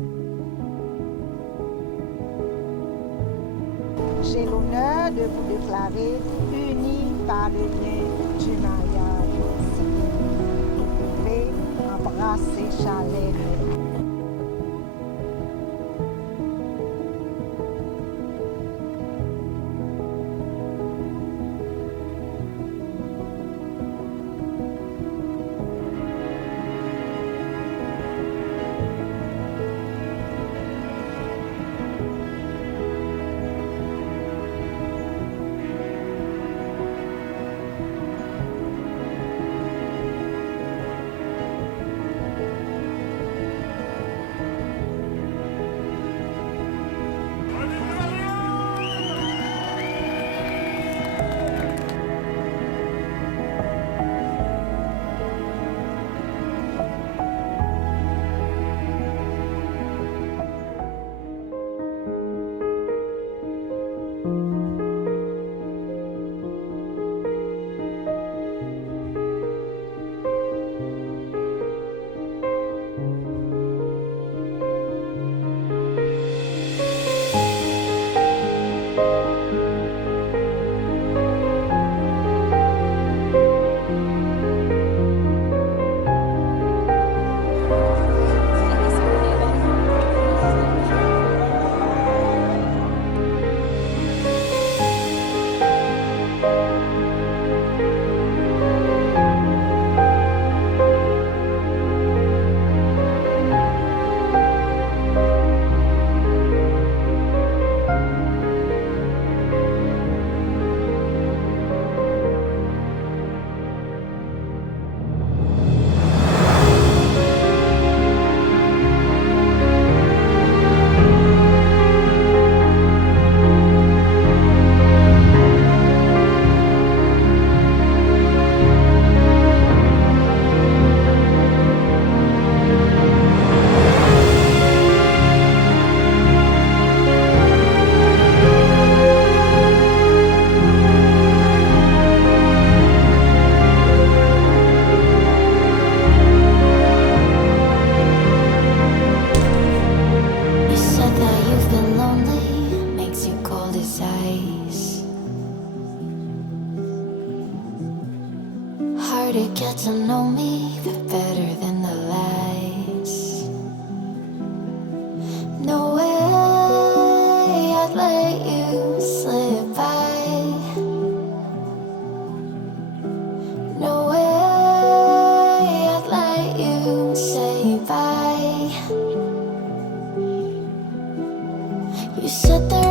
J'ai l'honneur de vous déclarer unis par le lien du mariage. Vous pouvez embrasser chaleureusement. To know me better than the lies. No way I'd let you slip by. No way I'd let you say bye. You said there